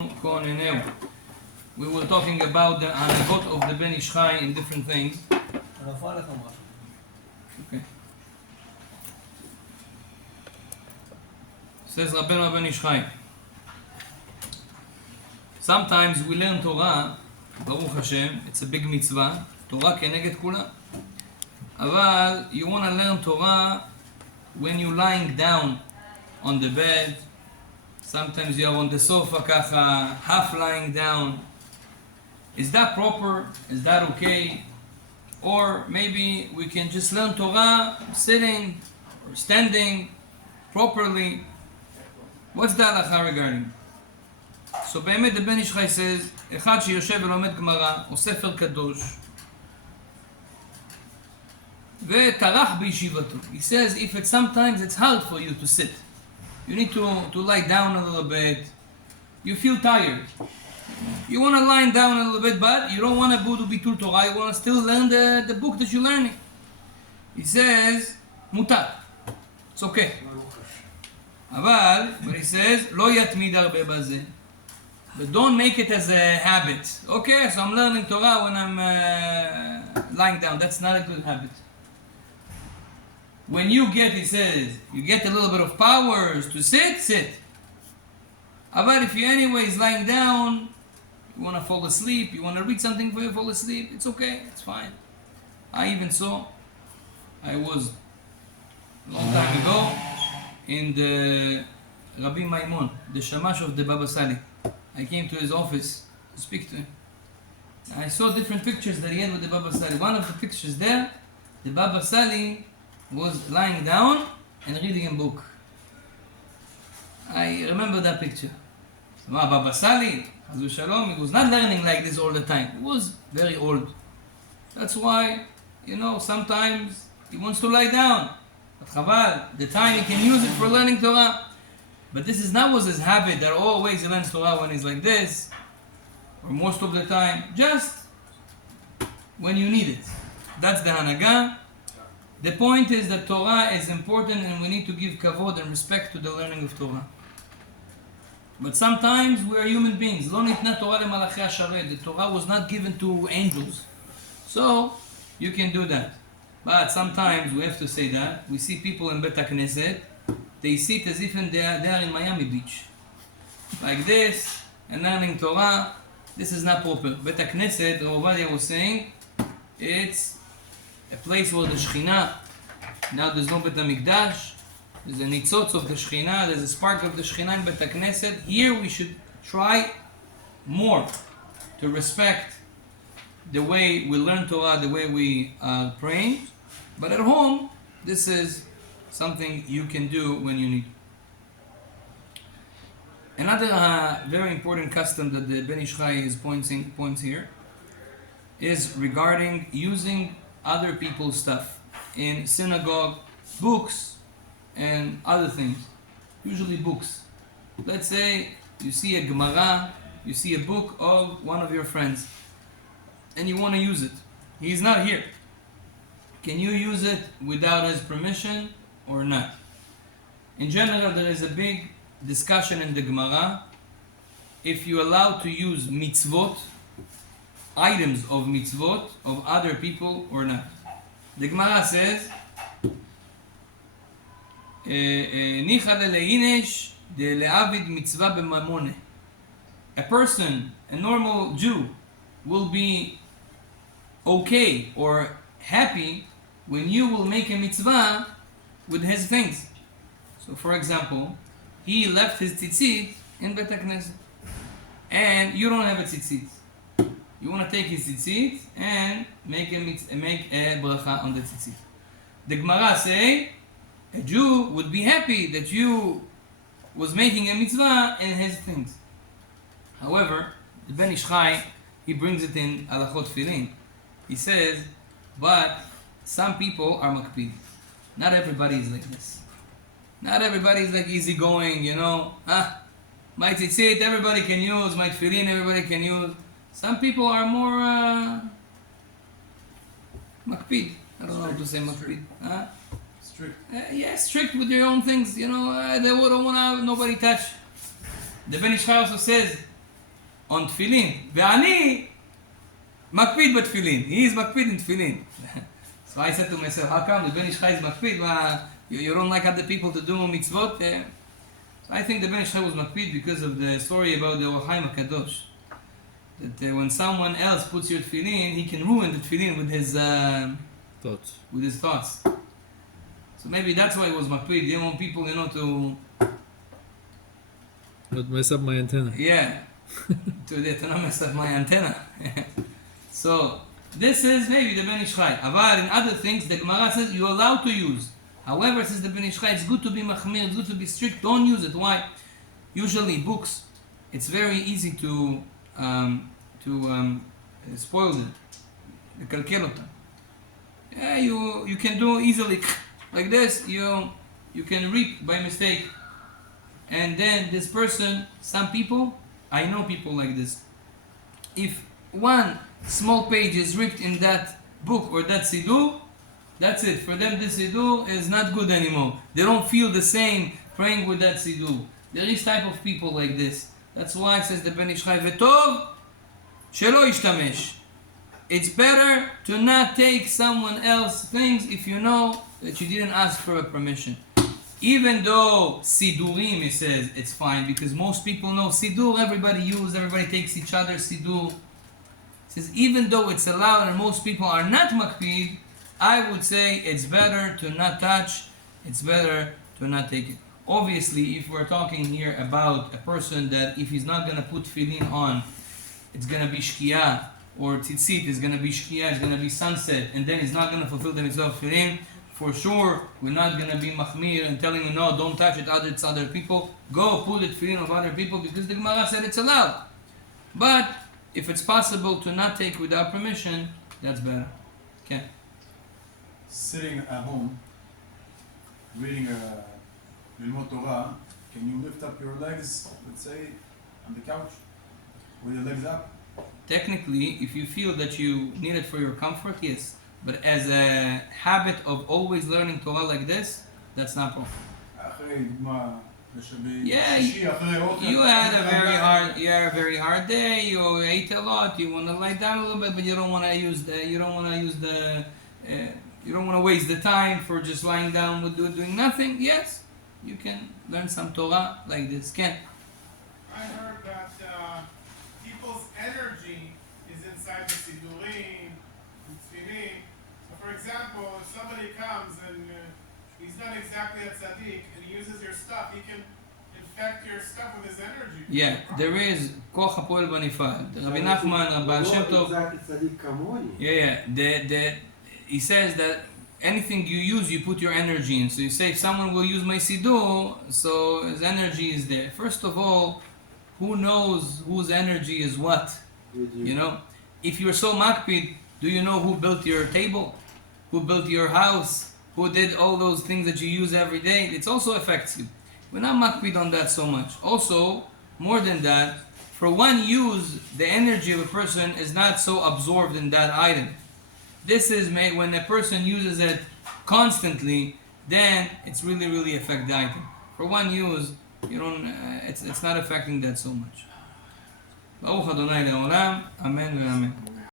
We were talking about the hanagot of the Ben Ish Chai in different things. Okay. Says Rabbi Ben Ish Chai. Sometimes we learn Torah, Baruch Hashem, it's a big mitzvah, Torah keneged kula. Aval, you want to learn Torah when you're lying down on the bed. Sometimes you are on the sofa kacha, half lying down. Is that proper? Is that okay? Or maybe we can just learn Torah sitting or standing properly. What's the halacha regarding? So באמת the Ben Ish Chai says, אחד שיושב ולומד גמרא או ספר קדוש וטרח בישיבתו. He says if sometimes it's hard for you to sit. You need to lie down a little bit. You feel tired. You want to lie down a little bit, but you don't want to do bitul Torah. You want to still learn the book that you're learning. He says, mutar. It's okay. but he says, לא יתמיד הרבה בזה. But don't make it as a habit. Okay, so I'm learning Torah when I'm lying down. That's not a good habit. When you get, he says, you get a little bit of powers to sit, sit. But if you anyways lying down, you want to fall asleep, you want to read something before you fall asleep, it's okay, it's fine. I even saw, I was a long time ago in the Rabbi Maimon, the Shamash of the Baba Sali. I came to his office to speak to him. I saw different pictures that he had with the Baba Sali. One of the pictures there, the Baba Sali was lying down and reading a book. I remember that picture. Baba Sali, Hazu Shalom, he was not learning like this all the time. He was very old. That's why, sometimes he wants to lie down. But Chabad, the time he can use it for learning Torah. But this is not was his habit that always he learns Torah when he's like this, or most of the time, just when you need it. That's the Hanagah. The point is that Torah is important and we need to give kavod and respect to the learning of Torah. But sometimes we are human beings. Lo nitna Torah lemalachei hasharet. The Torah was not given to angels. So, you can do that. But sometimes we have to say that. We see people in Bet HaKnesset, they sit as if they are in Miami Beach. Like this, and learning Torah. This is not proper. Bet HaKnesset, Rabbi was saying, it's a place where the Shekhinah, now there's no Bet HaMikdash, there's a nitzotz of the Shekhinah, there's a spark of the Shekhinah in Bet HaKnesset. Here we should try more to respect the way we learn Torah, the way we are praying. But at home, this is something you can do when you need. Another very important custom that the Ben Ish Chai points here is regarding using other people's stuff in synagogue, books and other things, usually books. Let's say you see a Gemara, you see a book of one of your friends and you want to use it. He's not here. Can you use it without his permission or not? In general, there is a big discussion in the Gemara if you're allowed to use mitzvot, items of mitzvot of other people or not. The Gemara says, a person, a normal Jew, will be okay or happy when you will make a mitzvah with his things. So for example, he left his tzitzit in Bet HaKnesset and you don't have a tzitzit. You want to take his tzitzit and make a bracha on the tzitzit. The Gemara say, a Jew would be happy that you was making a mitzvah in his things. However, the Ben Ish Chai, he brings it in Halachot Tefillin. He says, but some people are makpid. Not everybody is like this. Not everybody is like easygoing, my tzitzit everybody can use, my tefillin everybody can use. Some people are more makpid. I don't know how to say makpid. Strict. Strict with your own things. They don't want to have nobody touch. The Ben Ish Chai also says, on tefillin. Ve'ani makpid בתפילין. He is makpid in tefillin. So I said to myself, how come the Ben Ish Chai is makpid? You don't like other people to do mitzvot? So I think the Ben Ish Chai was makpid because of the story about the Or Chaim HaKadosh. That when someone else puts your tefillin, he can ruin the tefillin with his thoughts. So maybe that's why it was makpid. You don't want people, to... Not mess up my antenna. Yeah. to not mess up my antenna. So, this is maybe the Ben Ish Chai. Avar, in other things, the Gemara says you're allowed to use. However, says the Ben Ish Chai, it's good to be machmir, it's good to be strict. Don't use it. Why? Usually, books, it's very easy to spoil them. לקלקל אותם. Yeah, you can do easily like this. You can reap by mistake. And then this person, some people, I know people like this. If one small page is ripped in that book or that siddur, that's it. For them, this siddur is not good anymore. They don't feel the same praying with that siddur. There is type of people like this. That's why it says the Ben Ish Chai, V'tov shelo yishtamesh. It's better to not take someone else's things if you know that you didn't ask for a permission. Even though Sidurim, it says, it's fine, because most people know Sidur, everybody takes each other's Sidur. It says, even though it's allowed and most people are not makpid, I would say it's better to not touch, it's better to not take it. Obviously, if we're talking here about a person that if he's not going to put tefillin on, it's going to be shkiyah, or tzitzit is going to be shkiyah, it's going to be sunset, and then he's not going to fulfill the mitzvah of tefillin, for sure, we're not going to be machmir and telling you, no, don't touch it, it's other people. Go put it tefillin of other people because the Gemara said it's allowed. But if it's possible to not take without permission, that's better. Okay. Sitting at home, reading Lilmod Torah, can you lift up your legs, let's say, on the couch, with your legs up? Technically, if you feel that you need it for your comfort, yes. But as a habit of always learning Torah like this, that's not wrong. Yeah, you had a very hard day. You ate a lot. You want to lie down a little bit, but you don't want to waste the time for just lying down with doing nothing. Yes, you can learn some Torah like this. Ken. I heard that people's energy is inside the sidurim, tefillin. For example, if somebody comes and he's not exactly a tzaddik and he uses your stuff, he can infect your stuff with his energy. Yeah, there is koch hapoel banifad. Rabbi Nachman, Rabbi Shem Tov. Yeah. He says that anything you use, you put your energy in. So you say, if someone will use my siddur, so his energy is there. First of all, who knows whose energy is what? If you're so makpid, do you know who built your table? Who built your house? Who did all those things that you use every day? It also affects you. We're not makpid on that so much. Also, more than that, for one use, the energy of a person is not so absorbed in that item. This is made when a person uses it constantly, then it's really affect the item. For one use, you don't. It's not affecting that so much. Baruch Adonai le'olam. Amen ve'amen.